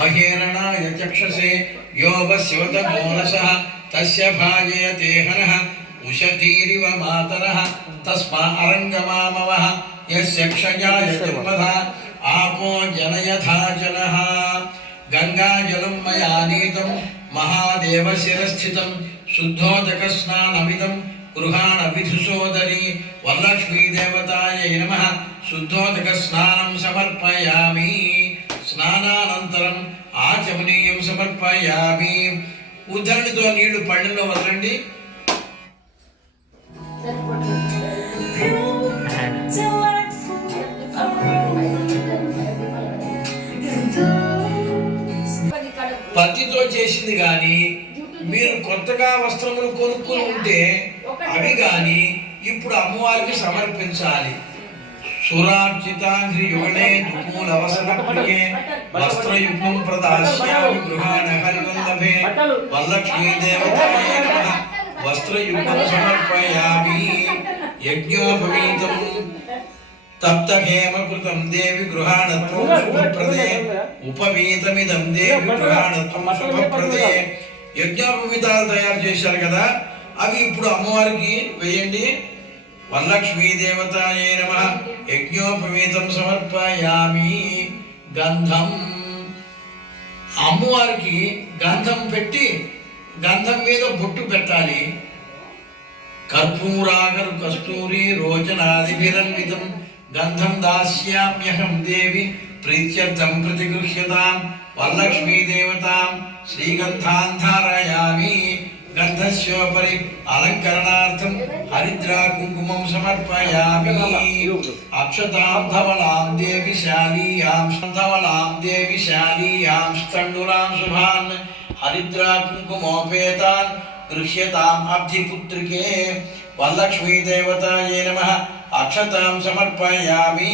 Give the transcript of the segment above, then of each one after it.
महेरणाय चक्षसे यो वस्योतमोनसः तस्य भाजयते हनः उशतीरिव मातरः तस्मा अरङ्गमामवः यस्य क्षयाय जन्मधा आपो जनयथा जनः गंगाजलं मया नीतं महादेवशिरस्थितं शुद्धोदकस्नानमिदं गृहाण विधुसोदरी वरलक्ष्मी देवतायै नमः शुद्धोदकस्नानं समर्पयामि स्नानानन्तरं आचमनीयं समर्पयामि उद्धरणितो नीळ्ळु पళ్ళల్లో వదలండి పత్తితో చేసింది కానీ మీరు కొత్తగా వస్త్రములు కొనుక్కుని ఉంటే అవి కానీ ఇప్పుడు అమ్మవారికి సమర్పించాలి. సురార్చితాంఘ్రి యుగళే దుకూలవసన ప్రియే వస్త్రయుగ్మం ప్రదాస్యామి గృహాణ హరివల్లభే వరలక్ష్మీ దేవతాయే నమః వస్త్రయుగ్మం సమర్పయామి. యజ్ఞోపవీతం तप्त हेमकृतं देवी गृहाणत्वं शुभप्रदे उपवीतमिदं देवी गृहाणत्वं शुभप्रदे యజ్ఞోపవీతాలు తయారు చేశారు కదా అవి ఇప్పుడు అమ్మవారికి వేయండి. వరలక్ష్మీ దేవతాయే నమః యజ్ఞోపవీతం సమర్పయామి. గంధం అమ్మవారికి గంధం పెట్టి గంధం మీద బొట్టు పెట్టాలి. కర్పూరాగరు కస్తూరి రోచనాదిభిరన్వితం गंधम दास्याम्यहं देवी प्रीत्यर्थं प्रतिगृह्यतां वरलक्ष्मी देवतां श्रीगन्धान् धारयामि. गन्धस्योपरि अलङ्करणार्थं हरिद्रा कुङ्कुमं समर्पयामि. अक्षतां धवलां देवी शालीयां स्तण्डुलां शुभान् हरिद्रा कुङ्कुमोपेतान् गृह्यताम् अब्धिपुत्रिके. वरलक्ष्मी देवतायै नमः అక్షతాం సమర్పయామి.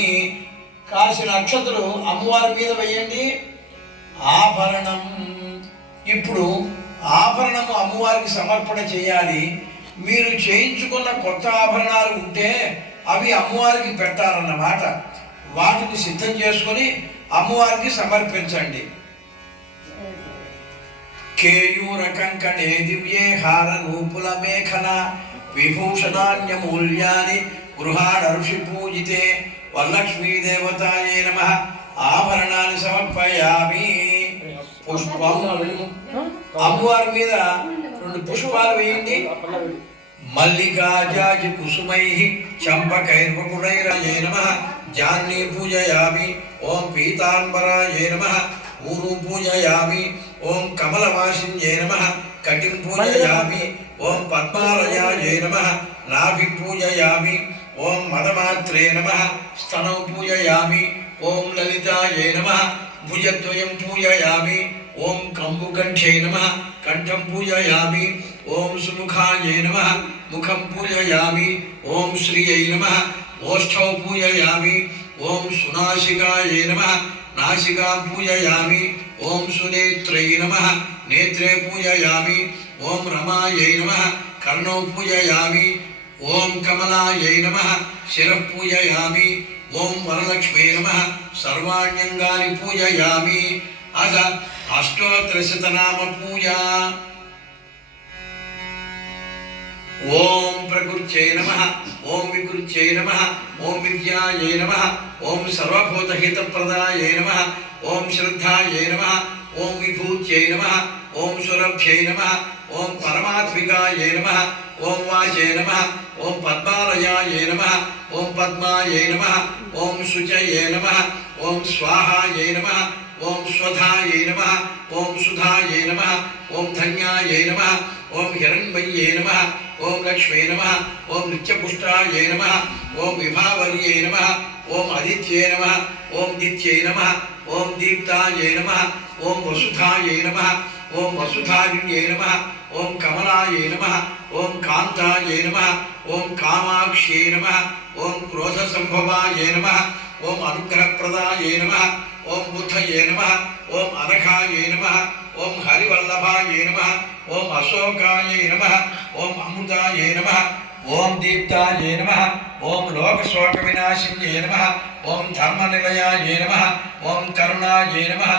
కాసిన అక్షతలు అమ్మవారి మీద వేయండి. ఆభరణం ఇప్పుడు ఆభరణము అమ్మవారికి సమర్పణ చేయాలి. మీరు చేయించుకున్న కొత్త ఆభరణాలు ఉంటే అవి అమ్మవారికి పెట్టాలన్నమాట. వాటిని సిద్ధం చేసుకొని అమ్మవారికి సమర్పించండి. కేయూర కంకణే దివ్యే హార నూపుల మేఖల విభూషణాన్య మూల్యాని గృహాణ ఋషి పూజితే వరలక్ష్మీ దేవతాయే నమః ఆభరణాన్ని సమర్పయామి. పుష్పం అమ్మవారి మీద 2 పుష్పాలు వేయండి. మల్లికాజాజి కుసుమై చంపకైర్వకుడైరయే నమః జాన్ని పూజయామి. ఓం పీతాంబరాయే నమః ఊరు పూజయామి. ఓం కమలవాసిన్యే నమః కటిం పూజయామి. ఓం పద్మాలయాయే నమః నాభి పూజయామి. ఓం మదమాత్రే నమః స్తనౌ పూజయామి. ఓం లలితాయే నమః భుజద్వయం పూజయామి. ఓం కంబుకంఠే నమః కంఠం పూజయామి. ఓం సుముఖాయే నమః ముఖం పూజయామి. ఓం శ్రియై నమః ఓష్ఠౌ పూజయామి. ఓం సునాసికాయే నమః నాసికాం పూజయామి. ఓం సునేత్రై నమః నేత్రే పూజయామి. ఓం రమాయై నమః కర్ణౌ పూజయామి. ఓం కమలాయై నమః శిరః పూజయామి. ఓం వరలక్ష్మే నమః సర్వాణ్యంగాని పూజయామి. అథ అష్టోత్తరశతనామ పూజ. ఓం ప్రకృత్యై నమః ఓం వికృత్యై నమః ఓం విద్యాయై నమః ఓం సర్వభూతహితప్రదాయై నమః ఓం శ్రద్ధాయై నమః ఓం విభూత్యై నమః ఓం సురభ్యై నమః ఓం పరమాత్మికాయై నమః ఓం వాచే నమః ఓం పద్మాలయాయే నమః ఓం పద్మాయై నమః ఓం శుచయే నమః ఓం స్వాహాయై నమః ఓం స్వధాయై నమః ఓం సుధాయై నమః ఓం ధన్యాయై నమః ఓం హిరణ్మయ్యే నమః ఓం లక్ష్మీ నమః ఓం నిత్యపుష్టాయై నమః ఓం విభావర్యై నమః ఓం ఆదిత్యే నమః ఓం దిత్యై నమః ఓం దీప్తాయై నమః ఓం వసుధాయై నమః ఓం వసుధార్యై నమః ఓం కమలాయై నమః ఓం కాంతాయై నమః ఓం కామాక్ష్యై నమః ఓం క్రోధ సంభవాయై నమః ఓం అనుగ్రహప్రదాయై నమః ఓం బుద్ధయే నమః ఓం అనఘాయై నమః ఓం హరివల్లభాయై నమః ఓం అశోకాయై నమః ఓం అమృతాయై నమః ఓం దీప్తాయై నమః ఓం లోకశోక వినాశిన్యై నమః ఓం ధర్మనిలయాయ నమః ఓం కరుణాయ నమః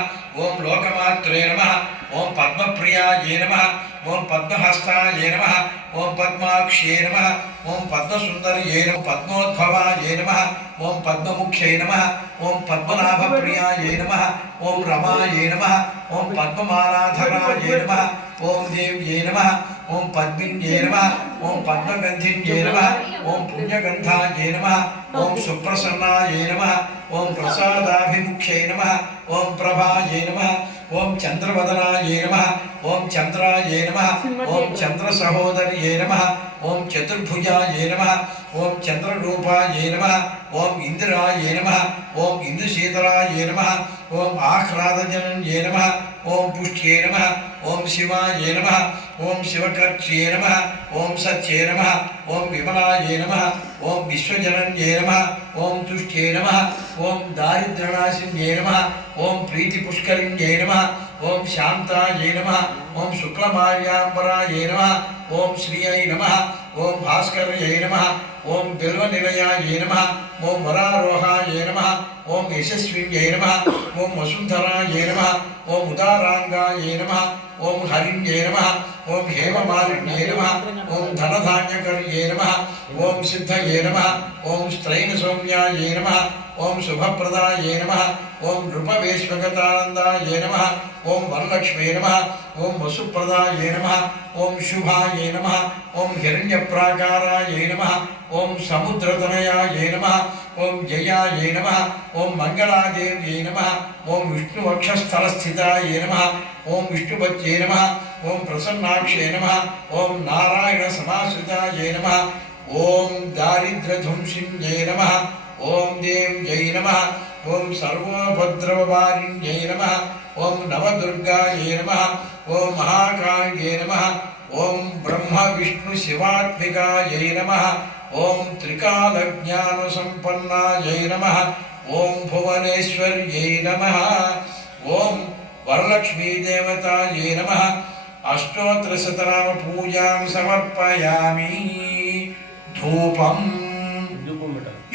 ఓం లోకమాత్రే నమః ఓం పద్మప్రియాయ నమః ఓం పద్మహస్తాయ నమః ఓం పద్మాక్షే నమః ఓం పద్మసుందర్యే నమః పద్మోద్భవాయ నమః ఓం పద్మముఖ్యై నమః ఓం పద్మనాభప్రియాయ నమః ఓం రమాయ నమః ఓం పద్మమాలాధరాయ నమః ఓం దేవ్యై నమః ఓం పద్మిన్యై నమః ఓం పద్మగంధిన్యై నమః ఓం పుణ్యగంధాయ నమః ఓం సుప్రసన్నాయ నమః ఓం ప్రసాదాభిముఖ్యై నమః ఓం ప్రభాయ నమః ఓం చంద్రవదనాయ నమః ఓం చంద్రాయ నమః ఓం చంద్రసహోదర్యే నమః ఓం చతుర్భుజాయ నమః ఓం చంద్రరూపాయ నమః ఓం ఇంద్రాయ నమః ఓం ఇందుశీతలాయ నమః ఓం ఆహ్లాదజనన్యే నమః ఓం పుష్ట్యే నమః ఓం శివాయ నమః ఓం శివకర్చ్యే నమః ఓం సత్యే నమః ఓం విమలాయ నమః ఓం విశ్వజనన్యే నమః ఓం తుష్ట్యే నమః ఓం దారిద్ర్యనాశిన్యే నమః ఓం ప్రీతిపుష్కరిణ్యే నమః ఓం శాంతాయ నమః ఓం శుక్లమాల్యాంబరాయ నమః ఓం శ్రీయై నమః ఓం భాస్కర్యై నమః ఓం బిల్వనిలయాయ నమః ఓం వరారోహాయ నమః ఓం యశస్విన్యై నమః ఓం వసుంధరాయ నమః ఓం ఉదారాంగాయ నమః ఓం హరిణ్యై నమః ఓం హేమమాలిన్యై నమః ఓం ధనధాన్యకర్యై నమః ఓం సిద్ధయే నమః ఓం స్త్రైణ సౌమ్యాయ నమః ఓం శుభప్రదాయ నమః ఓం నృపవేశ్వగతానందాయ నమః ఓం వరలక్ష్మే నమః ఓం వసుప్రదాయ నమః ఓం శుభాయ నమః ఓం హిరణ్యప్రాకారాయ నమః ఓం సముద్రతనయాయ నమః ఓం జయాయ నమః ఓం మంగళాదేవ్యై నమః ఓం విష్ణువక్షస్థలస్థితాయ నమః ఓం విష్ణుపత్యై నమః ఓం ప్రసన్నాక్షే నమః ఓం నారాయణ సమాశ్రితాయ నమః ఓం దారిద్ర్యధ్వంసిన్యై నమః ఓం దేవ్యై నమః ఓం సర్వోపద్రవవారిణ్యై నమః ఓం నవదుర్గాయై నమః ఓం మహాకాళ్యై నమః ఓం బ్రహ్మ విష్ణు శివాత్మికాయై నమః ఓం త్రికాలజ్ఞానసంపన్నాయై నమః ఓం భువనేశ్వర్యై నమః ఓం వరలక్ష్మీదేవతాయై నమః అష్టోత్తరశతనామ పూజాం సమర్పయామి. ధూపం.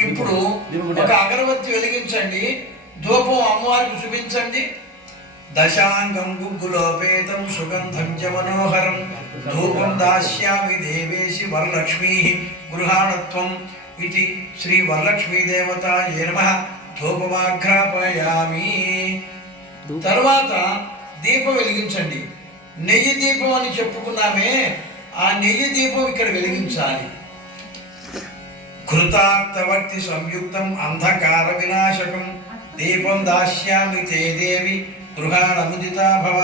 ఇప్పుడు ఒక అగరబత్తి వెలిగించండి, ధూపం అమ్మవారికి చూపించండి. దశాంగం గుగ్గులోపేతం సుగంధం చ మనోహరం ధూపం దాస్యామి దేవేశి వరలక్ష్మీ గృహాణత్వం ఇది శ్రీ వరలక్ష్మీదేవతాయే నమః ధూపమాఘ్రాపయామి. తర్వాత దీపం వెలిగించండి. నెయ్యి దీపం అని చెప్పుకున్నామే, ఆ నెయ్యి దీపం ఇక్కడ వెలిగించాలి. ఘృతాక్తవర్తి సంయుక్తం అంధకార వినాశకం దీపం దాస్యామి తే దేవి గృహాణముదితా భవ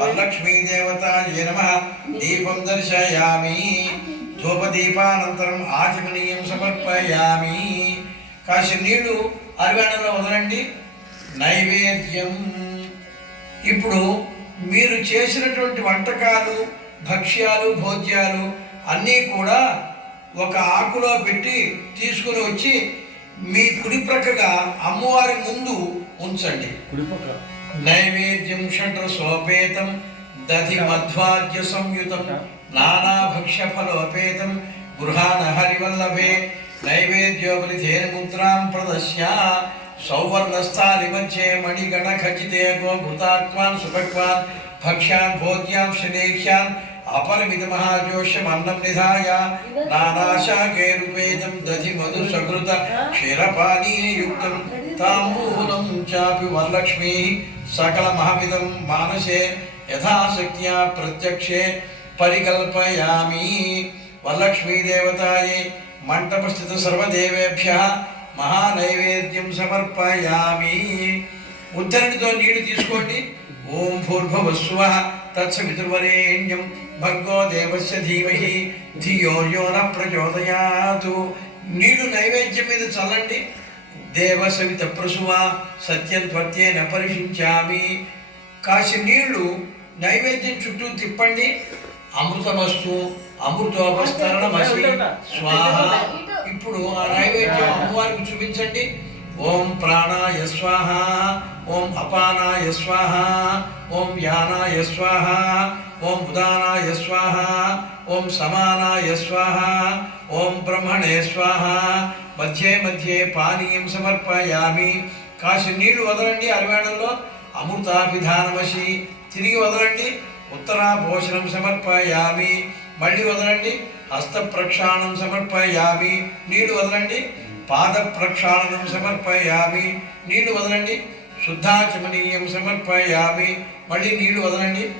వరలక్ష్మీదేవతాయే నమః దీపం దర్శయామి. ధూపదీపానంతరం ఆచమనీయం సమర్పయామి. కాసి నీళ్లు అరివాణలో వదలండి. నైవేద్యం. ఇప్పుడు మీరు చేసినటువంటి వంటకాలు, భక్ష్యాలు, భోజ్యాలు అన్నీ కూడా ఒక ఆకులో పెట్టి తీసుకుని వచ్చి మీ కుడి ప్రక్కగా అమ్మవారి ముందు ఉంచండి. నైవేద్యం షడ్రసోపేతం దధి మధ్వార్య సంయుతం నానాభక్ష్య ఫలోపేతం గృహాణ హరివల్లభే నైవేద్యోపరిధేన ముద్రాం ప్రదశ్య సౌవర్ణస్థాలి మధ్యే మణిగణ ఖచితే గోఘృతాత్మాన్ సుభక్వాన్ భక్ష్యాన్ భోజ్యాం శ్రేక్ష్యాన్ अपरिमित महाजोष्यम अन्नम निधाय नानाशाकेरुपेदं दधि मधु सकृत क्षीरपानीय युक्तं ताम्बूलं चापि वरलक्ष्मी सकल महाविदं मानसे यथाशक्त्या प्रत्यक्षे परिकल्पयामि. वरलक्ष्मी देवताये मंटपस्थित सर्वदेवेभ्यः महानैवेद्यं समर्पयामि. ఉత్తరణితో నీళ్లు తీసుకోండి. ఓం భూర్భువస్సువః తత్సవితుర్వరేణ్యం భర్గో దేవస్య ధీమహి ధియో యో న ప్రచోదయాత్. నీళ్లు నైవేద్యం మీద చల్లండి. దేవసవిత ప్రసువ సత్యం త్వత్యేన పరిశించామి. కాసి నీళ్లు నైవేద్యం చుట్టూ తిప్పండి. అమృతమస్తు అమృతోపస్తరణమసి స్వాహ. ఇప్పుడు ఆ నైవేద్యం అమ్మవారికి చూపించండి. ఓం ప్రాణాయ స్వాహ, ఓం అపానాయ స్వాహ, ఓం యానాయ స్వాహ, ఓం ఉదానాయ స్వాహ, ఓం సమానాయ స్వాహ, ఓం బ్రహ్మణే స్వాహ, మధ్యే మధ్యే పానీయం సమర్పయామి. కాసి నీళ్లు వదలండి అరివేణంలో. అమృతాభిధానమసి తిరిగి వదలండి. ఉత్తరాభోషణం సమర్పయామి. మళ్ళీ వదలండి. హస్త ప్రక్షాళనం సమర్పయామి. నీళ్లు వదలండి. పాద ప్రక్షాళనం సమర్పయామి. నీళ్లు వదలండి. శుద్ధాచమనీయం సమర్పయామి. మళ్ళీ నీళ్లు వదలండి.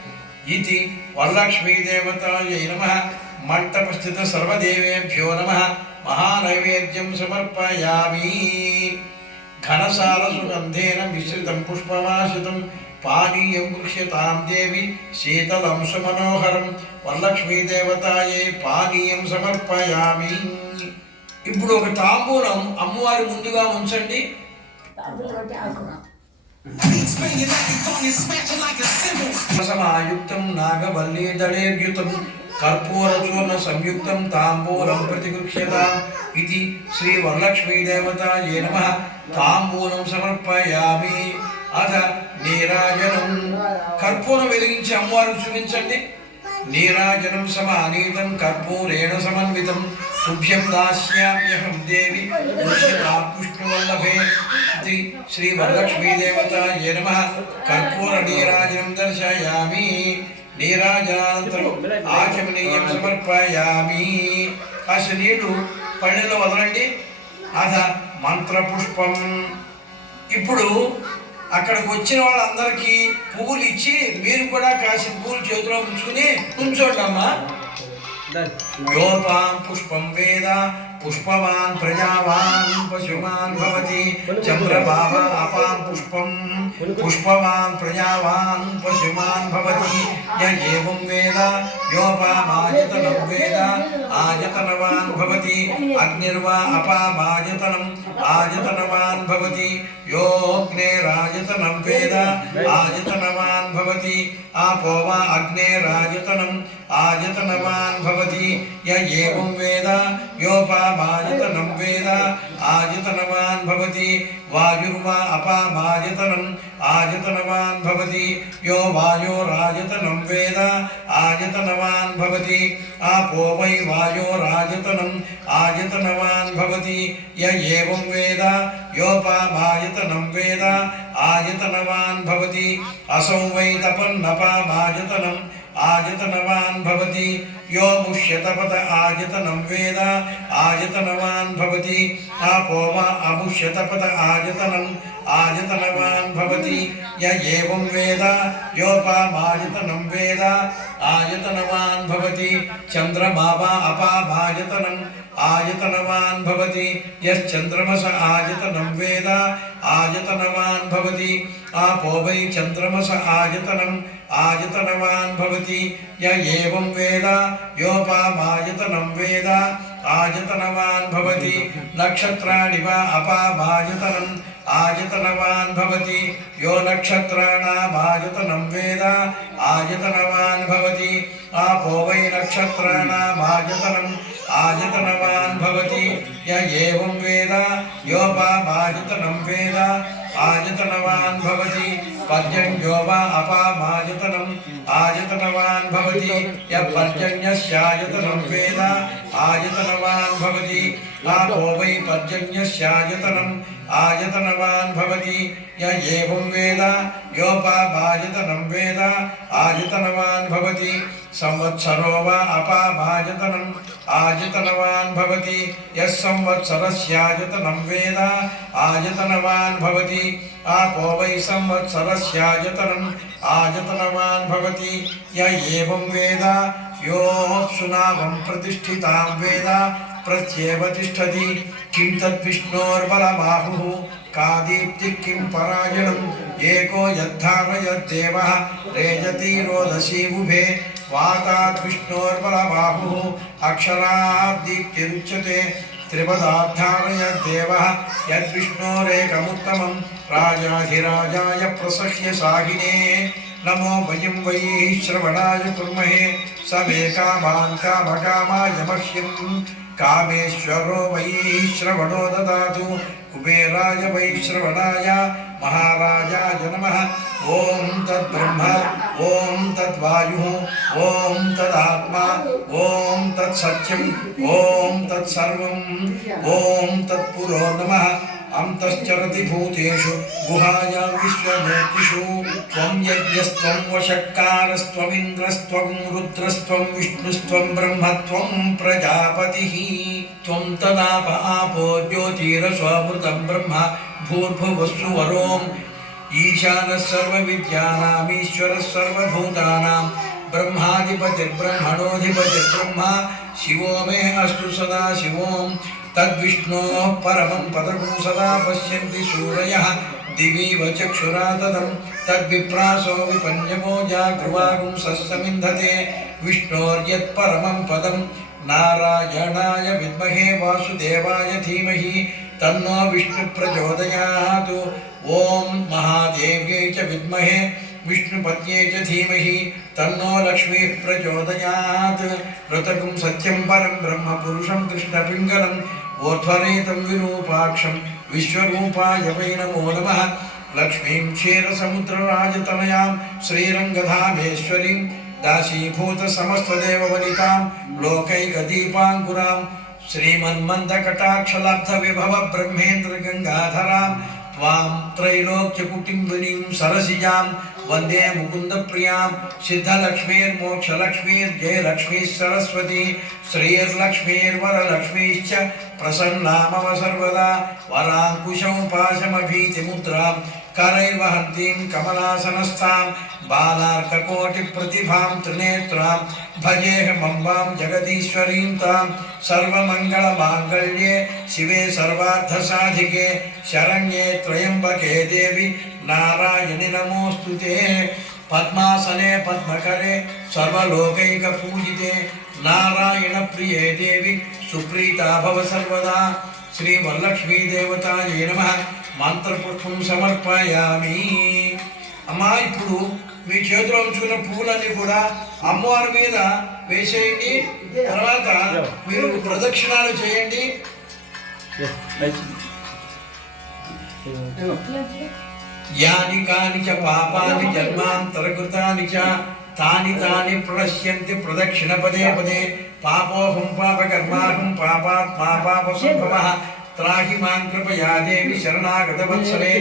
ఇది వరలక్ష్మీదేవతాయై నమః. మంటపస్థిత సర్వదేవేభ్యో నమః. మహానైవేద్యం సమర్పయామి. ఘనసార సుగంధేన మిశ్రితం పుష్పమాశ్రితం పానీయం గృహ్యతాం దేవి శీతలం సుమనోహరం. వరలక్ష్మీదేవతాయై పానీయం సమర్పయామి. ఇప్పుడు ఒక తాంబూలం అమ్మవారి ముందుగా ఉంచండి. సమాయుక్తం నాగవల్లీదళేర్యుతం కర్పూరచూర్ణ సంయుక్తం తాంబూలం ప్రతిగృహ్యతాం. ఇది శ్రీ వరలక్ష్మీదేవతాయై నమః. తాంబూలం సమర్పయామి. అథ నీరాజనం. కర్పూరం వెలిగించి అమ్మవారిని చూపించండి. నీరాజనం సమానీతం కర్పూరేణ సమన్వితం తుభ్యం దాస్యామ్యహం దేవి పుష్పవల్లభే. శ్రీ వరలక్ష్మీదేవతాయై నమః. కర్పూర నీరాజనం దర్శయామి. నీరాజనానంతరం ఆచమనీయం సమర్పయామి. కాసి నీళ్లు పళ్ళెలో వదలండి. అథ మంత్రపుష్పం. ఇప్పుడు అక్కడికి వచ్చిన వాళ్ళందరికీ పువ్వులు ఇచ్చి మీరు కూడా కాసిన పువ్వులు చేతిలో ఉంచుకుని ఉంచోండి అమ్మా. యోపాం పుష్పం వేద పుష్పవాన్ ప్రజావాన్ పశుమాన్ భవతి. చంద్రబాబ అపాం పుష్పం పుష్పవాన్ ప్రజావాన్ పశుమాన్ భవతి. యేవం వేద యోపామాయతనం వేద ఆయతనవాన్ భవతి. అగ్నిర్వా అపామాయతనం ఆయతనవాన్ భవతి. యోగ్నేరాయతనం వేద ఆయతనవాన్ భవతి. ఆపో వా అగ్నేరాయతనం ఆయతనవాన్ భవతి. యేవం వేద యోపామాయతనం వేద ఆయతనవాన్ భవతి. వాయుర్వా అపామాయతనం ఆయతనవాన్ భవతి. యో వాయోరాయతనం వేద ఆయతనవాన్ భవతి. ఆపో వై వాయోరాయతనం ఆయతనవాన్ భవతి. యేవం వేద యోపామాయతనం వేద ఆయతనవాన్ భవతి. అసౌ వై తపన్నపామాయతనం ఆయతనవాన్ భవతి. यो मुष्यतपत आयतनं वेद आयतनवान् भवति. आपो वा अमुष्यतपत आयतनम् आयतनवान् भवति. य एवं वेद योपामायतनं वेद आयतनवान् भवति. चन्द्रमा वा अपामायतनम् आयतनवान् भवति. यश्चन्द्रमस आयतनं वेद आयतनवान् भवति. आपो वै चन्द्रमस आयतनम् आयतनवान् भवति. य एवं वेद योपामायतनं वेद आयतनवान् भवति. नक्षत्राणि वा अपामायतनम् आयतनवान् भवति. यो नक्षत्राणामायतनं वेद आयतनवान् भवति. आपो वै नक्षत्राणामायतनम् आयतनवान् भवति. य एवं वेद योपामायतनं वेद आयतनवान् भवति. पर्जन्यो वा अपामायतनम् आयतनवान् भवति. य पर्जन्यस्यायतनं वेद आयतनवान् भवति. आपो वै पर्जन्यस्यायतनम् आयतनवान् भवति. य एवं वेद योपामायतनं वेद आयतनवान् भवति. संवत्सरो वा अपामायतनम् आयतनवान् भवति. यः संवत्सरस्यायतनं वेद आयतनवान् भवति. आपो वै संवत्सरस्यायतनम् आयतनवान् भवति. य एवं वेद योऽप्सुनावं प्रतिष्ठितां वेद प्रत्येव तिष्ठति. किं तद्विष्णोर्बलबाहुः का दीप्तिः किं परायणम्. एको यद्धारयद्देवः रेजति रोदसी उभे. वातात् विष्णोर्बलबाहुः अक्षरात् दीप्तिरुच्यते. त्रिपदाद्धारयद्देवः यद्विष्णोरेकमुत्तमम्. राजाधिराजाय प्रसह्य साहिने नमो वयं वै श्रवणाय कुर्महे. स मे कामान् कामकामाय मह्यं कामेश्वरो वै श्रवणो ददातु. कुबेराय वै श्रवणाय महाराजाय नमः. ॐ तद्ब्रह्म ఓం తద్వాయు ఓం తదాత్మ ఓం తత్సత్యం ఓం తత్సర్వం ఓం తత్పురో నమః అంతశ్చరతి భూతేషు గుహాయాం విశ్వమూర్తిషు త్వం యజ్ఞస్త్వం వషట్కారస్త్వమింద్రస్త్వం రుద్రస్త్వం విష్ణుస్త్వం బ్రహ్మత్వం ప్రజాపతిః త్వం తదాప ఆపో జ్యోతిరస్వామృతం బ్రహ్మ భూర్భువస్సు వరోం ఈశానः సర్వవిద్యానాం ఈశ్వరः సర్వభూతానాం బ్రహ్మాధిపతిర్బ్రహ్మణోధిపతిర్బ్రహ్మ శివో మే అస్తు సదా శివోం తద్విష్ణోః పరమం పదకం సదా పశ్యంతి సూరయः దివీవ చక్షురా తదం తద్విప్రాసో విపన్యమో జాగృవాగుం సస్సమింధతే విష్ణోర్యత్పరమం పదం నారాయణాయ విద్మహే వాసుదేవాయ ధీమహి తన్నో విష్ణు ప్రచోదయాత్ ఓం మహాదేవ్యై చ విద్మహే విష్ణుపత్యై చ ధీమహి తన్నో లక్ష్మీ ప్రచోదయాత్ ఋతకం సత్యం పరం బ్రహ్మ పురుషం కృష్ణపింగళం ఓర్ధ్వరేతం విరూపాక్షం విశ్వరూపాయ వై నమో నమః లక్ష్మీం క్షీరసముద్రరాజతనయాం శ్రీరంగధామేశ్వరీం దాసీభూత సమస్తదేవవనితాం లోకైకదీపాంకురాం శ్రీమన్మందకటాక్షలబ్ధ విభవ బ్రహ్మేంద్ర గంగాధరాం త్వాం త్రైలోక్యకుటుంబినీం సరసిజాం వందే ముకుంద ప్రియాం సిద్ధలక్ష్మీర్మోక్షలక్ష్మీర్జయలక్ష్మీ సరస్వతి శ్రీర్లక్ష్మీర్వరలక్ష్మీశ్చ ప్రసన్నా మమ సర్వదా వరాంకుశం పాశమభీతిముద్రాం करैर्वहन्तीं कमलासनस्थां बालार्ककोटिप्रतिभां त्रिनेत्रां भजेऽहमम्बां जगदीश्वरीं तां सर्वमङ्गलमाङ्गल्ये शिवे सर्वार्थसाधिके शरण्ये त्र्यम्बके देवी नारायणि नमोऽस्तु ते पद्मासने पद्मकरे सर्वलोकैकपूजिते नारायणप्रिये देवी सुप्रीता भव सर्वदा श्रीवरलक्ष्मी देवतायै नमः మంత్రపుష్పం సమర్పయామి. అమ్మా ఇప్పుడు మీ చేతిలో ఉంచుకున్న పువ్వులన్నీ కూడా అమ్మవారి మీద వేసేయండి. తర్వాత మీరు ప్రదక్షిణాలు చేయండి. యాని కాని చ పాపాని జన్మాంతరకృతాని చ తాని తాని ప్రణశ్యంతి ప్రదక్షిణ పదే పదే పాపోహం పాపకర్మాహం పాపాత్మా పాపసంభవః त्राहि मां कृपया देवी शरणागतवत्सले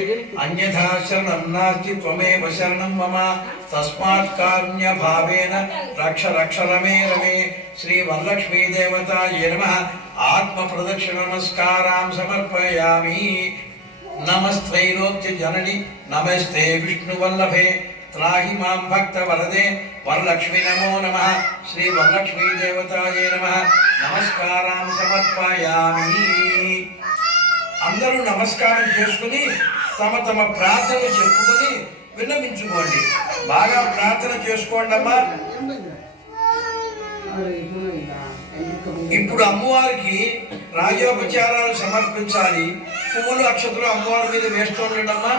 अन्यथा शरणं नास्ति त्वमेव शरणं मम तस्मात् कारुण्यभावेन रक्ष रक्ष रमे रमे श्री वरलक्ष्मी देवतायै नमः आत्मप्रदक्षिण नमस्कारां समर्पयामि. नमस्त्रैलोक्य जननि नमस्ते विष्णुवल्लभे त्राहि मां भक्तवरदे वरलक्ष्मी नमो नमः श्री वरलक्ष्मी देवतायै नमः नमस्कारां समर्पयामि. అందరూ నమస్కారం చేసుకుని తమ తమ ప్రార్థనలు చెప్పుకొని విన్నవించుకోండి. బాగా ప్రార్థన చేసుకోండి అమ్మా. ఇప్పుడు అమ్మవారికి రాజోపచారాలు సమర్పించాలి. పువ్వులు అక్షతలు అమ్మవారి మీద వేస్తుండమ్మా.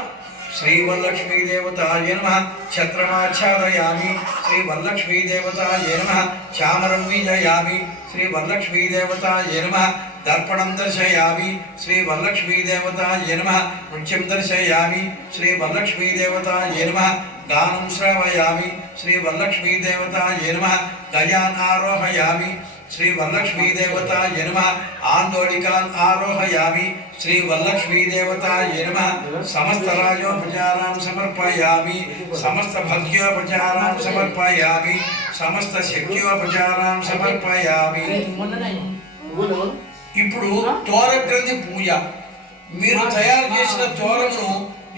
శ్రీ వరలక్ష్మీ దేవతాయ నమః ఛత్రమాచ్ఛాదయామి. శ్రీ వరలక్ష్మీ దేవతాయ నమః చామరం వీజయామి. శ్రీ వరలక్ష్మీ దేవతాయ నమః దర్పణం దర్శయామి. శ్రీ వరలక్ష్మీ దేవతాయ నమః నృత్యం దర్శయామి. శ్రీ వరలక్ష్మీ దేవతాయ నమః గానం శ్రావయామి. శ్రీ వరలక్ష్మీ దేవతాయ నమః గయాన్ ఆరోహయామి. శ్రీ వరలక్ష్మీ దేవతాయ నమః ఆందోళికాన్ ఆరోహయామి. శ్రీ వరలక్ష్మీ దేవతాయ నమః సమస్త రాజోపచారాం సమర్పయామి. సమస్త భక్త్యోపచారాం సమర్పయామి. సమస్త శక్త్యోపచారాం సమర్పయామి. ఇప్పుడు తోర గ్రంథి పూజ. మీరు తయారు చేసిన తోరమును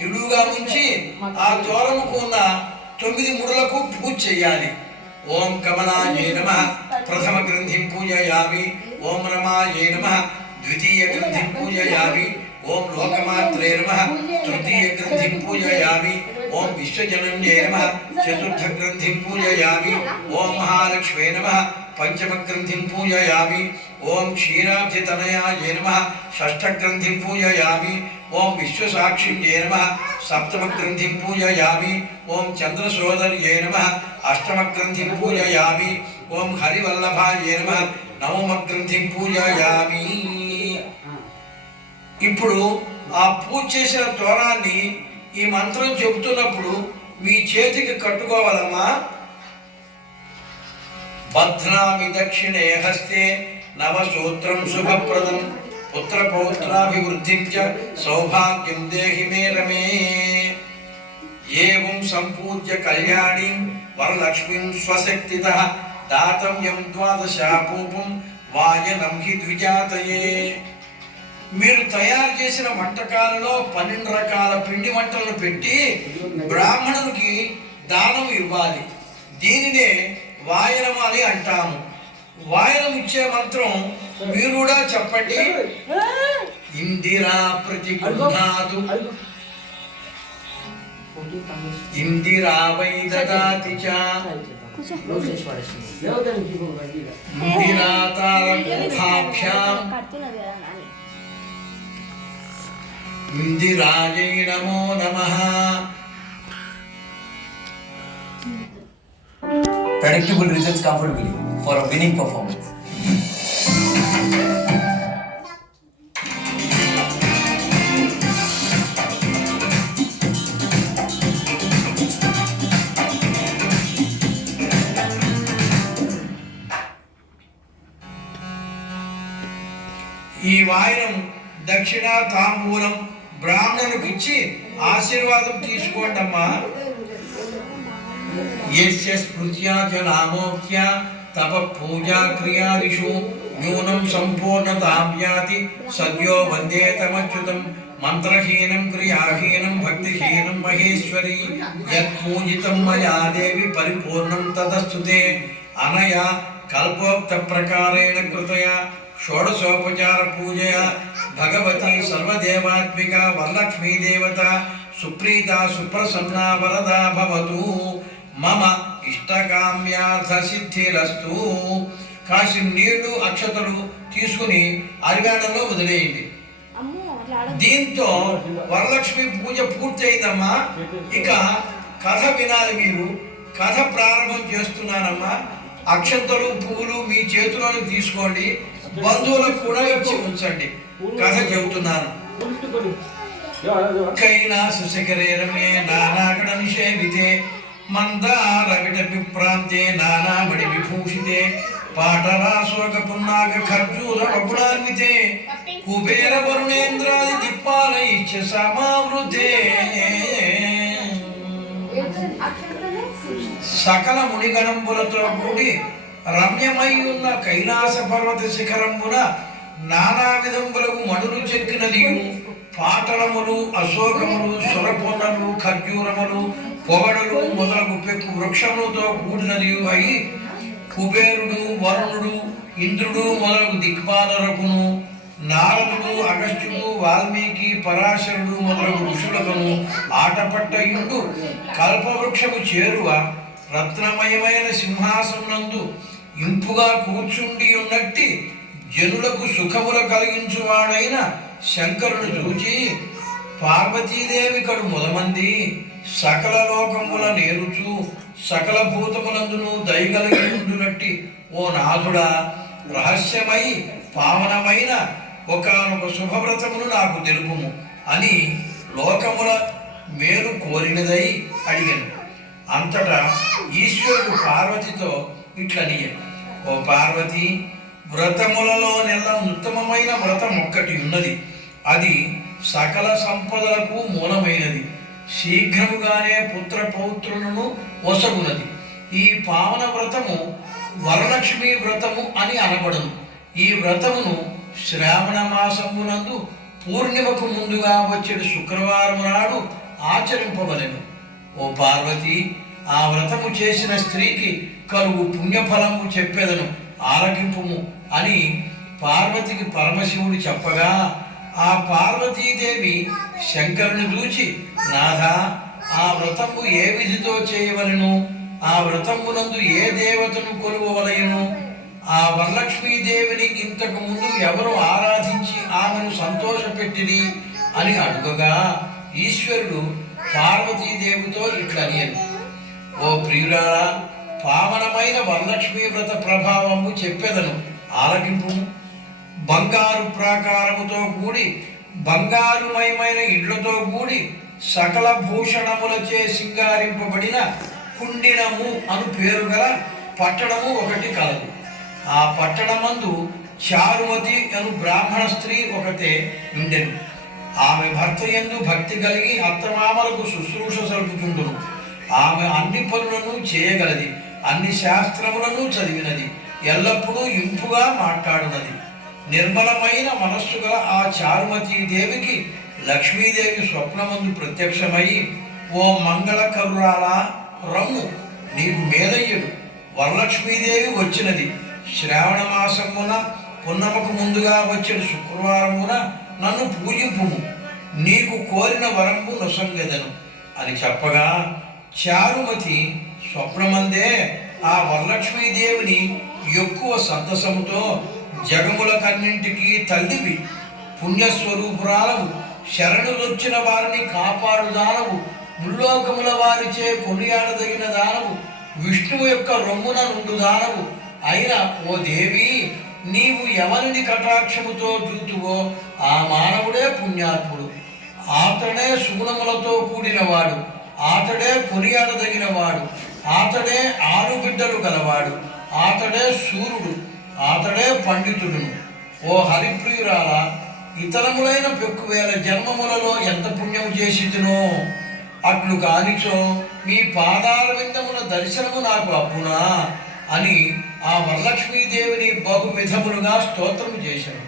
నిలువుగా ఉంచి ఆ తోరముకు ఉన్న 9 ముడులకు పూజ చేయాలి. ఓం కమలాయై నమః ప్రథమ గ్రంథిం పూజయామి. ఓం రమాయై నమః ద్వితీయ గ్రంథిం పూజయామి. ఓం లోకమాత్రే నమః తృతీయ గ్రంథిం పూజయామి. ఓం విశ్వజనన్యై నమః చతుర్థ గ్రంథిం పూజయామి. ఓం మహాలక్ష్మే నమః పంచమ గ్రంథిం పూజయామి. ఓం క్షీరాబ్ధితనయాయ నమః షష్ఠ గ్రంథిం పూజయామి. ఓం విశ్వసాక్షిణ్యై నమః సప్తమ గ్రంథిం పూజయామి. ఓం చంద్రసోదర్యై నమః అష్టమ గ్రంథిం పూజయామి. ఓం హరివల్లభాయ నమః నవమ గ్రంథిం పూజయామి. ఇప్పుడు ఆ పూజ చేసిన తోరాన్ని ఈ మంత్రం చెబుతున్నప్పుడు మీ చేతికి కట్టుకోవాలమ్మా. బధ్నామి దక్షిణే హస్తే నవసూత్రం శుభప్రదం పుత్రపౌత్రాభివృద్ధిం చ సౌభాగ్యం దేహి మే రమే. ఏవం సంపూజ్య కళ్యాణీం వరలక్ష్మీం స్వశక్తితః దాతవ్యం ద్వాదశాపూపం వాయనం హి ద్విజాతయే. మీరు తయారు చేసిన వంటకాలలో 12 రకాల పిండి వంటలను పెట్టి బ్రాహ్మణునికి దానం ఇవ్వాలి. దీనినే వాయనం అని అంటాము. వాయనం ఇచ్చే మంత్రం మీరు కూడా చెప్పండి. ఇందిరా ప్రతిగృహాదు ఇందిరా వై దదాతి చ ఇందిరా తారకోభాభ్యాం ఇందిరాయై నమో నమః. Predictable results comfortably for a winning performance. ఈ వాయనం దక్షిణ తాంబూలం బ్రాహ్మణులకు ఇచ్చి ఆశీర్వాదం తీసుకోండి అమ్మా. యస్య స్మృత్యా చ నామోక్త్యా తప పూజా క్రియాదిషు న్యూనం సంపూర్ణతాం యాతి సద్యో వందేతమచ్యుతం. మంత్రహీనం క్రియాహీనం భక్తిహీనం మహేశ్వరి యత్పూజితం మయా దేవి పరిపూర్ణం తదస్తుతే. అనయా కల్పోక్త ప్రకారేణ కృతయా షోడశోపచార పూజయా భగవతి సర్వదేవాత్మిక వరలక్ష్మీ దేవత సుప్రీత సుప్రసన్నా వరదా భవతు. మమ ఇష్టకామ్యార్థ సిద్ధిరస్తు. కాసి నీళ్లు అక్షతలు తీసుకుని అరిగాణంలో వదిలేయండి. దీంతో వరలక్ష్మి పూజ పూర్తయిందమ్మా. ఇక కథ వినాలి మీరు. కథ ప్రారంభం చేస్తున్నానమ్మా. అక్షంతలు పువ్వులు మీ చేతులను తీసుకోండి. బంధువులకు కూడా ఇచ్చి ఉంచండి. కథ చెబుతున్నాను. కైలాస శిఖరే రమ్యే నానాగణ నిషేవితే మందార విటపి ప్రాంతే నానామణి విభూషితే పాటరాశోక పున్నాగ ఖర్జూర వగుణాన్వితే కుబేర వరుణేంద్రాది దిక్పాలైశ్చ సమావృతే. సకల మునిగణంబులతో కూడి రమ్యమై ఉన్న కైలాస పర్వత శిఖరంబున నానా విధంబులకు మణులు చెక్కినది పాటలములు అశోకములు సురపొన్నలు ఖర్జూరములు పొగడలు మొదలగు పెక్కు వృక్షములతో కూడినది అయి కుబేరుడు వరుణుడు ఇంద్రుడు మొదలగు దిక్పాలకును నారదుడు అగస్త్యుడు వాల్మీకి పరాశరుడు మొదలగు ఋషులకును ఆటపట్టయుండు కల్పవృక్షము చేరువ రత్నమయమైన సింహాసనందు ఇంపుగా కూర్చుండి ఉన్నట్టి జనులకు సుఖముల కలిగించువాడైన శంకరుడు చూచి పార్వతీదేవి కడు మొదమంది సకల లోకముల నేరుచు సకల భూతములందును దయగలిగి ఉండునట్టి ఓ నాథుడా, రహస్యమై పావనమైన ఒకానొక శుభవ్రతమును నాకు తెలుపుము అని లోకముల మేలు కోరినదై అడిగాను. అంతటా ఈశ్వరుడు పార్వతితో ఇట్లనియను. ఓ పార్వతి, వ్రతములలో నెల ఉత్తమమైన వ్రతం ఒక్కటి ఉన్నది. అది సకల సంపదలకు మూలమైనది. శీఘ్రముగానే పుత్ర పౌత్రులను ఒసగునది. ఈ పావన వ్రతము వరలక్ష్మి వ్రతము అని అనబడును. ఈ వ్రతమును శ్రావణ మాసమునందు పూర్ణిమకు ముందుగా వచ్చే శుక్రవారం నాడు ఆచరింపవలెను. ఓ పార్వతి, ఆ వ్రతము చేసిన స్త్రీకి కలుగు పుణ్యఫలము చెప్పెదను, ఆలకింపుము అని పార్వతికి పరమశివుడు చెప్పగా ఆ పార్వతీదేవి శంకరుని చూచి, నాథా, ఆ వ్రతము ఏ విధితో చేయవలెను? ఆ వ్రతమునందు ఏ దేవతను కొలువవలెను? ఆ వరలక్ష్మీదేవిని ఇంతకు ముందు ఎవరు ఆరాధించి ఆమెను సంతోషపెట్టిరి అని అడుగగా ఈశ్వరుడు పార్వతీదేవితో ఇట్లనియను. ఓ ప్రియురాలా, పావనమైన వరలక్ష్మీ వ్రత ప్రభావము చెప్పెదను, ఆలకింపు. బంగారు ప్రాకారముతో కూడి బంగారుమయమైన ఇండ్లతో కూడి సకల భూషణములచే సింగారింపబడిన కుండినము అను పేరు గల పట్టణము ఒకటి కలదు. ఆ పట్టణమందు చారుమతి అను బ్రాహ్మణ స్త్రీ ఒకతే ఉండెను. ఆమె భర్త యందు భక్తి కలిగి అత్తమామలకు శుశ్రూష సలుపుచుండును. ఆమె అన్ని పనులను చేయగలది, అన్ని శాస్త్రములను చదివినది, ఎల్లప్పుడూ ఇంపుగా మాట్లాడునది. నిర్మలమైన మనస్సు గల ఆ చారుమతీ దేవికి లక్ష్మీదేవి స్వప్నమందు ప్రత్యక్షమై, ఓ మంగళకరురాలా రమ్ము, నీకు మేదయ్యడు వరలక్ష్మీదేవి వచ్చినది. శ్రావణ మాసమున పున్నమకు ముందుగా వచ్చిన శుక్రవారమున నన్ను పూజింపుము, నీకు కోరిన వరంబు నొసంగెదను అని చెప్పగా, చారుమతి స్వప్నమందే ఆ వరలక్ష్మీదేవిని ఎక్కువ సంతసముతో, జగములకన్నింటికీ తల్లివి, పుణ్యస్వరూపురాలవు, శరణులొచ్చిన వారిని కాపాడుదానవు, ముల్లోకముల వారిచే కొనియాడదగిన దానవు, విష్ణువు యొక్క రొమ్మున నుండు దానవు అయిన ఓ దేవి, నీవు ఎవరిని కటాక్షముతో చూతువో ఆ మానవుడే పుణ్యాత్ముడు, ఆతడే సుగుణములతో కూడినవాడు, ఆతడే కొనియాడదగినవాడు, ఆతడే 6 బిడ్డలు గలవాడు, ఆతడే సూర్యుడు, ఆతడే పండితుడును. ఓ హరిప్రియురాల, ఇతరములైన పెక్కువేల జన్మములలో ఎంత పుణ్యము చేసితునో అట్లు కానిచో మీ పాదాల విందముల దర్శనము నాకు అప్పునా అని ఆ వరలక్ష్మీదేవిని బహు విధములుగా స్తోత్రము చేశాను.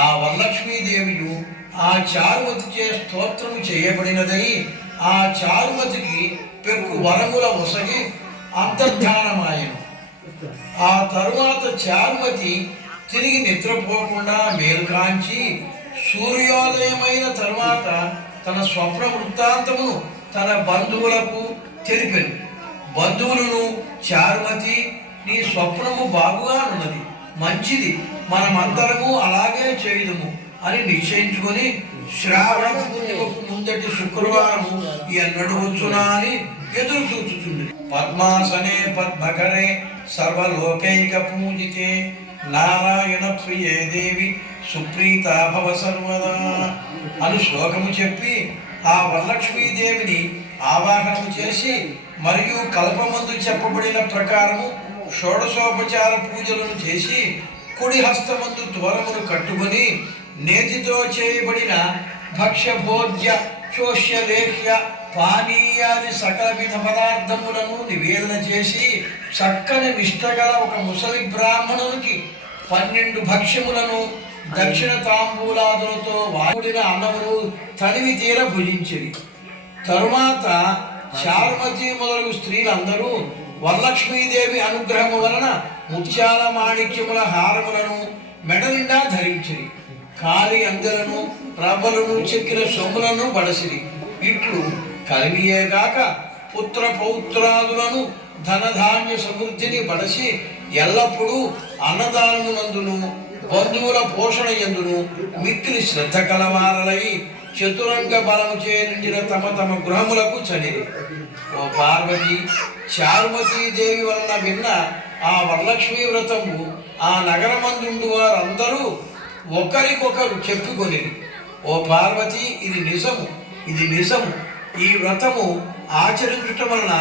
ఆ వరలక్ష్మీదేవియు ఆ చారుమతిచే స్తోత్రము చేయబడినదై ఆ చారుమతికి పెక్కు వరముల ఒసగి అంతర్ధానమాయను. ఆ తరువాత చారుమతి తిరిగి నిద్రపోకుండా మేల్కాంచి సూర్యోదయమైన తరువాత తన స్వప్న వృత్తాంతమును తన బంధువులకు తెలిపెను. బంధువులను, చారుమతి, నీ స్వప్నము బాగుగానున్నది, మంచిది, మనమందరము అలాగే చేయుదుము అని నిశ్చయించుకొని, శ్రావణ పూర్ణిమకు ముందటి శుక్రవారము ఎన్నడు వచ్చునా అని ఎదురు చూచుచుంది. పద్మాసనే పద్మకరే సర్వలోకైక పూజితే నారాయణ ప్రియే దేవి సుప్రీతా భవ సర్వదా అను శ్లోకము చెప్పి ఆ వరలక్ష్మీదేవిని ఆవాహనము చేసి మరియు కల్పమందు చెప్పబడిన ప్రకారము షోడశోపచార పూజలను చేసి కుడి హస్తమందు తోరమును కట్టుకొని నేతితో చేయబడిన భక్ష్య భోజ్య చోష్య లేహ్య పానీయాది సకల విధ పదార్థములను నివేదన చేసి చక్కని నిష్టగల ఒక ముసలి బ్రాహ్మణునికి 12 భక్ష్యములను దక్షిణ తాంబూలాదులతో వాడిన అన్నమును తనివి తీర భుజించిరి. తరువాత చారుమతి మొదలగు స్త్రీలందరూ వరలక్ష్మీదేవి అనుగ్రహము వలన ముత్యాల మాణిక్యముల హారములను మెడ నిండా ధరించిరి. కాలి అందలను రవ్వలను చెక్కిన సొమ్ములను బడసిరి. ఇట్లు కలిగియేగాక పుత్ర పౌత్రాదులను ధనధాన్య సమృద్ధిని బడసి ఎల్లప్పుడూ అన్నదానమునందును బంధువుల పోషణ ఎందును మిక్కిలి శ్రద్ధ కలవారలై చతురంగ బలముచే నిండిన తమ తమ గృహములకు చనిరి. ఓ పార్వతి, చారుమతీ దేవి వలన విన్న ఆ వరలక్ష్మీ వ్రతము ఆ నగరమందుండు వారందరూ ఒకరికొకరు చెప్పుకొనిరి. ఓ పార్వతి, ఇది నిజము, ఇది నిజము. ఈ వ్రతము ఆచరించటం వలన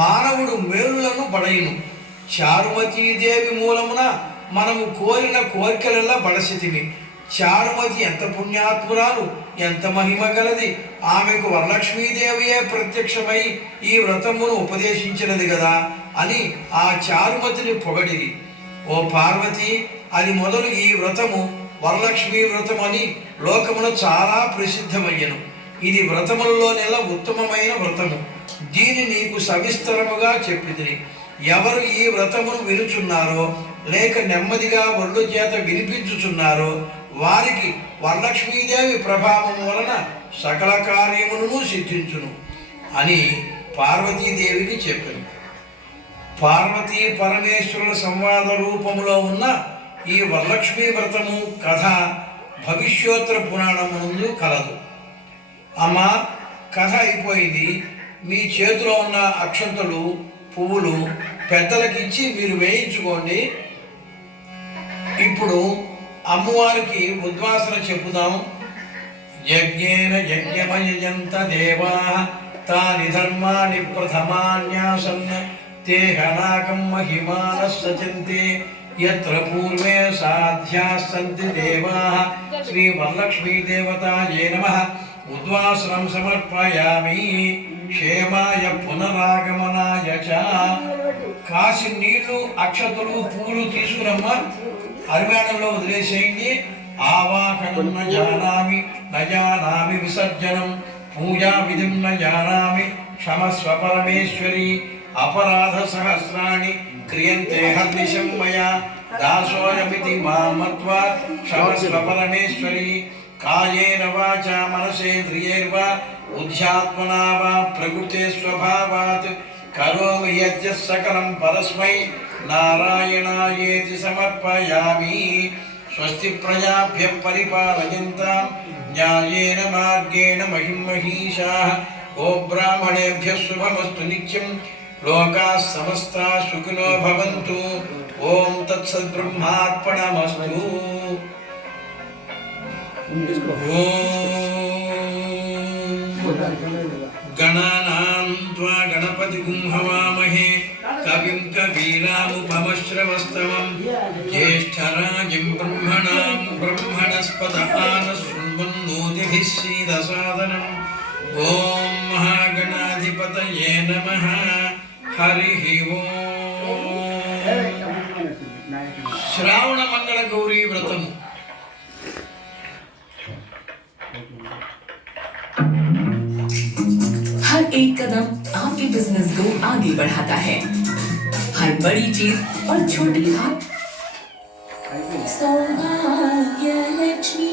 మానవుడు మేలులను పడయును. చారుమతీదేవి మూలమున మనము కోరిన కోరికలలా బడసితిమి. చారుమతి ఎంత పుణ్యాత్మురాలు, ఎంత మహిమ గలది. ఆమెకు వరలక్ష్మీదేవియే ప్రత్యక్షమై ఈ వ్రతమును ఉపదేశించినది కదా అని ఆ చారుమతిని పొగడిరి. ఓ పార్వతి, అది మొదలు ఈ వ్రతము వరలక్ష్మీ వ్రతం అని లోకమున చాలా ప్రసిద్ధమయ్యను. ఇది వ్రతములలోనెల్లా ఉత్తమమైన వ్రతము. దీని నీకు సవిస్తరముగా చెప్పితిని. ఎవరు ఈ వ్రతమును వినుచున్నారో లేక నెమ్మదిగా ఒళ్ళు చేత వినిపించుచున్నారో వారికి వరలక్ష్మీదేవి ప్రభావం వలన సకల కార్యములను సిద్ధించును అని పార్వతీదేవికి చెప్పాను. పార్వతీ పరమేశ్వరుల సంవాద రూపములో ఉన్న ఈ వరలక్ష్మీ వ్రతము కథ భవిష్యోత్తర పురాణమునందు కలదు. అమ్మ, కథ అయిపోయింది. మీ చేతిలో ఉన్న అక్షంతలు, పువ్వులు పెద్దలకి ఇచ్చి మీరు వేయించుకోండి. ఇప్పుడు అమ్మవారికి ఉద్వాసన చెప్పుదాం. यज्ञेन यज्ञमयजन्त देवाः तानि धर्माणि प्रथमान्यासन् ते हनाकं महिमानः सचन्ते यत्र पूर्वे साध्याः सन्ति देवाः श्रीवरलक्ष्मीदेवतायै नमः उद्वासनं समर्पयामि क्षेमाय पुनरागमनाय च కాసి నీళ్లు అక్షతలు పూలు తీసుకురమ్మ అరివేణంలో వదిలేసేయండి ఆవాహనం నజానామి విసర్జనం పూజా విధిం నజానామి క్షమస్వ పరమేశ్వరి అపరాధ సహస్రాణి క్రియంతే హర్నిశం మయా దాసోయమితి మామత్వా క్షమస్వ పరమేశ్వరి కాయేన వాచా మనసేంద్రియైర్వా బుద్ధ్యాత్మనా వా ప్రకృతే స్వభావాత్ కరోమి యజ్ఞ సకలం పరస్మై నారాయణాయేతి సమర్పయామి స్వస్తి ప్రజాభ్య పరిపాలయంతాం న్యాయేన మార్గేణ మహిమహీషాః గోబ్రాహ్మణేభ్యः శుభమస్తు నిత్యం లోకాः సమస్తాः సుఖినో భవంతు ఓం తత్సద్బ్రహ్మార్పణమస్తు गणानां त्वा गणपतिगुं हवामहे कविं कवीनामुपमश्रवस्तमं ज्येष्ठराजं ब्रह्मणां ब्रह्मणस्पत आनशृण्वन्नोतिभिः सीदसादनम् ॐ महागणाधिपतये नमः हरिः ॐ श्रावणमङ्गलगौरी व्रतम् हर एक कदम आपके बिजनेस को आगे बढ़ाता है। हर बड़ी चीज और छोटी हाथ सौभाग्य लक्ष्मी